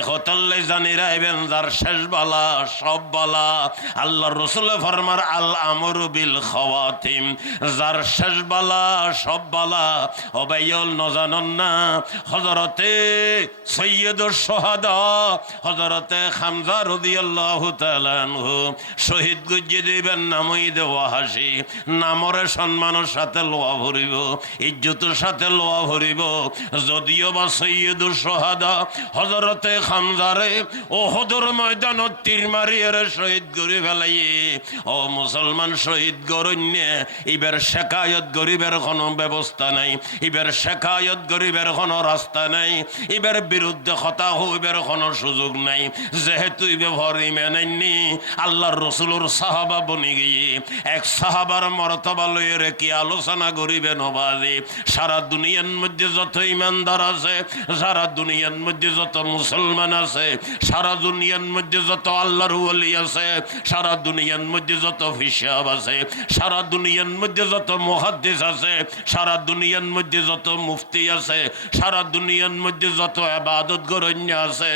একতল্লে জানি রাইবেন, যার শেষ বালা, সব বালা। আল্লাহ রসুল ফরমার, আল আমর বিল খাওয়াতিম। যার শেষ বালা, সব বালা। অবাইল নজানন না হজরতে সৈয়দ সোহাদা হজরতে খামজা রদিয়াল্লাহু তাআলাহু শহীদ গুজ্জি দিবেন, নামই দেওয়া হাসি। নামরে সম্মানের সাথে লোয়া ভরিব, ইজ্জতের সাথে লোয়া ভরিব। যদিও বা সৈয়দ সোহাদা হজরতে খামজারে ও হদর ময়দানত তীর মারিয়ারে শহীদ করে ফেলাইয়ে ও মুসলমান শহীদ গরণ্যে, এবার শেখায়ত গরিবের কোনো ব্যবস্থা নাই। এবার শেখায়ত গরিবের কোনো রাস্তা নাই। এবার বিরুদ্ধে কথা হইবার কোনো সুযোগ নাই। যেহেতু ব্যবহার ইমেনাইনি আল্লাহর রসুলোর সাহাবা বনি গিয়ে এক সাহাবার মরতবা লইয়ে রেখে আলোচনা করিবে নবাজি? সারা দুনিয়ার মধ্যে যত ইমানদার আছে, সারা দুনিয়ার মধ্যে যত মুসলমান আছে, সারা দুনিয়ার মধ্যে যত আল্লাহর ওলি আছে, সারা দুনিয়ার মধ্যে যত হিসাব আছে, সারা দুনিয়ার মধ্যে যত মহাদ্দেশ আছে, সারা দুনিয়ার মধ্যে যত মুফতি আছে, সারা দুনিয়ার মধ্যে যত আবাদত গরণ্য আছে,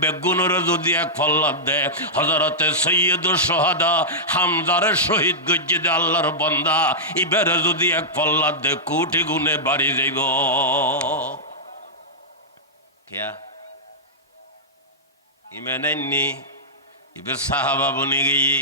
বেগুনের যদি এক ফল্লাদ দেয় হজরতে সৈয়দ সোহাদা হামজারে শহীদ গজ্জে দে আল্লাহর বন্দা ইবারে যদি এক ফল্লাদ দে কোটি গুণে বাড়ি যাইব। কেয়া ইমেনাইনি ইবে সাহাবা বনি গিয়ে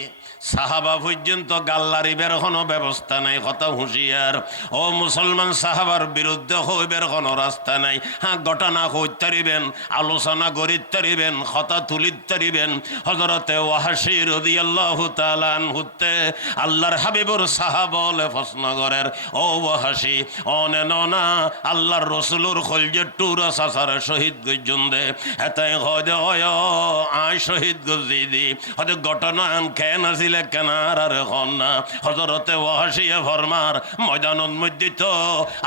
সাহাবা পর্যন্ত গাল্লার ইবের কোনো ব্যবস্থা নাই, কত হুঁশিয়ার। ও মুসলমান সাহাবার বিরুদ্ধে হইবের কোনো রাস্তা নাই। হ্যাঁ ঘটনা হইতারিবেন আলোচনা করিত তারিবেন কথা তুলিত তারিবেন হজরতে ওয়াহাসি রদি আল্লাহ তালান হুতে আল্লাহর হাবিবুর সাহাবলে ফসনগরের ও ওয়াহাসি অনে না আল্লাহর রসুলুর খলজে টুরা সাসার শহীদ গজ্জুন দে এতাই হদে অয় আয় শহীদ গজি দি। হদে ঘটনা খেন আসিলে কেনার আর হন না হজরতে ওয়াহাসিয়া ফরমার, ময়দানত মধ্যে তো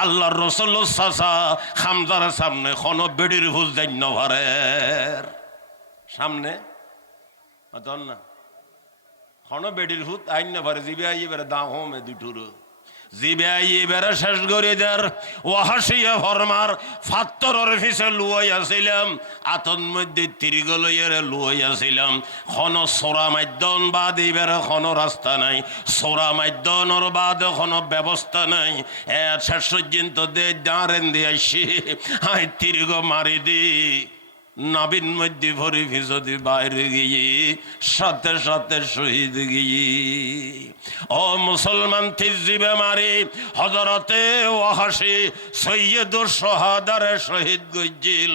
আল্লাহর রসুল খামজার সামনে খন বেডির ভুজ দান্য সামনে? অতন না। খন বেডির ভূত আইন ভারে, জিবি জিবে আই মে হোমে দুটুরো জিবে আই এবারে শেষ করে দেয়ার ওয়াহাসিয়া ফরমার ফাত্তরের ফিসে লুয়াই আসিলাম, আতন মধ্যে তিরিগ লইয়ারে লুয়াই আসিলাম। খন মাধ্যম বাদ, এবারে খন রাস্তা নাই। সোরা মাধ্যমর বাদ, খন ব্যবস্থা নাই। এ শেষ পর্যন্ত দে দাঁড়েন দিয়ে আইসি হাই তিরিগ মারি দি। নাবিন মধ্যে ভরি যদি বাইরে গিয়ে, সাথে সাথে শহীদ গিয়ে। ও মুসলমান তিজিবে মারি হজরতে ওয়াহাসি সৈয়দ সোহাদারে শহীদ গজ্জিল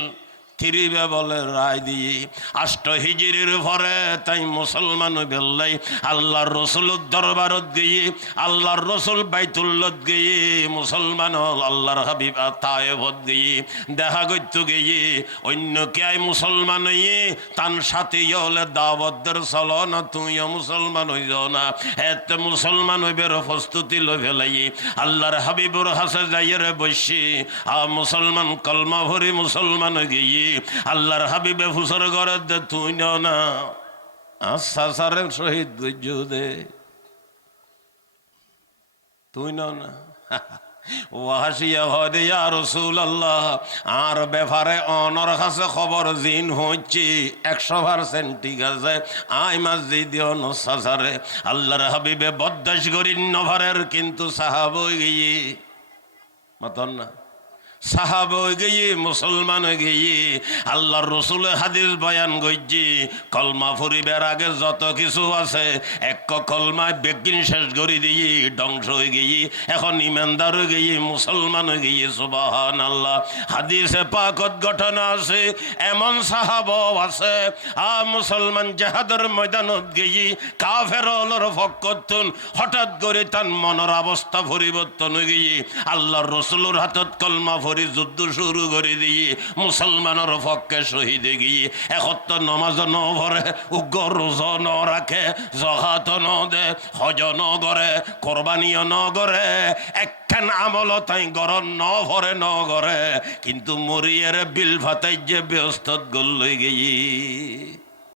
তিরিবে বলে রায় দিয়ে আষ্ট হিজিরির ভরে তাই মুসলমান বেল্লাই আল্লাহর রসুল দরবারত গিয়ে, আল্লাহর রসুল বাইতুল্লত গিয়ে, মুসলমান হল আল্লাহর হাবিব তায়েবত গিয়ে, দেখা করতে গিয়ে, অন্য কে মুসলমান হইয়ে, তান সাথে হলে দাবতদের চল না, তুইও মুসলমান হইজ না। এতে মুসলমান হইবের প্রস্তুতি লো ফেলাই আল্লাহর হাবিবুর হাসে যাইয়ের বসি, আ মুসলমান কলমা ভরি মুসলমান গিয়ে আল্লাহর হাবিবে ফুসর ঘরে দে, তুই না। আচ্ছা সারের শহীদ গুজ্জ দে। তুই না। আল্লাহ আর ব্যাপারে অনর কাছে খবর জিন হচ্ছে একশো পার্সেন্ট ঠিক আছে আই মসজিদ নসারে আল্লাহর হাবিবে বদাস করি কিন্তু সাহাব গিয়ে। মতন না। সাহাব গিয়ে, মুসলমান গিয়ে, আল্লাহর রসুল হাদিস বয়ান গইজি কলমা ফুরিবার আগে যত কিছু আছে, এক কলমায় বেগিন শেষ করে দিয়ে ধ্বংস হয়ে গিয়ে, এখন ইমানদার হয়ে গিয়ে, মুসলমান হয়ে গিয়ে সুবাহান আল্লাহ হাদিসে পাকত ঘটনা আছে, এমন সাহাব আছে, আ মুসলমান জাহাদের ময়দানত গিয়ে, কাফের অলর ফকতুন হঠাৎ করে তার মনের অবস্থা পরিবর্তন হয়ে গিয়ে, আল্লাহর রসুলের হাতত কলমা করি, যুদ্ধ শুরু করে দিয়ে মুসলমানের পক্ষে শহীদ গিয়ে একত্র নমাজ ন ভরে, উগ্র রোজ ন রাখে জহাত ন দে, হজ ন করে কোরবানিও ন করে, একখান আমল তাই গরম ন ভরে ন করে। কিন্তু মরিয়ার বিল ভাতাই যে ব্যস্ত গল্লই গিয়ে